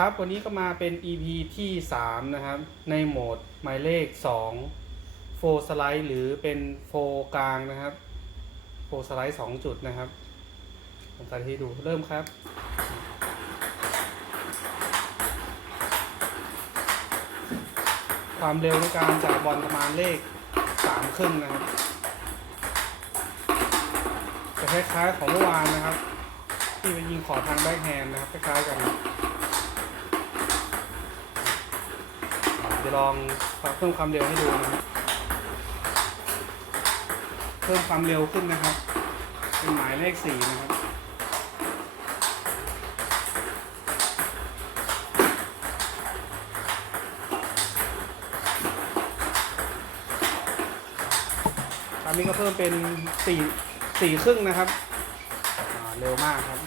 ครับวันนี้ก็มาเป็น EP ที่ 3 นะครับ ในโหมดหมายเลข 2 โฟสไลด์หรือเป็นโฟกลางนะครับ โฟสไลด์ 2 จุดนะครับผมสาธิตให้ดูเริ่มครับ ความเร็วในการจ่ายบอลประมาณเลข 3 ครึ่งนะครับจะคล้ายๆของเมื่อวานนะครับ ที่ไปยิงขอทางแบ็คแฮนด์นะครับคล้ายๆกัน จะลองเพิ่มความเร็วให้ดูนะครับเพิ่มความเร็วขึ้นนะครับ เป็นหมายเลขสี่นะครับตอนนี้ก็เพิ่มเป็นสี่สี่ครึ่งนะครับ เร็วมากครับ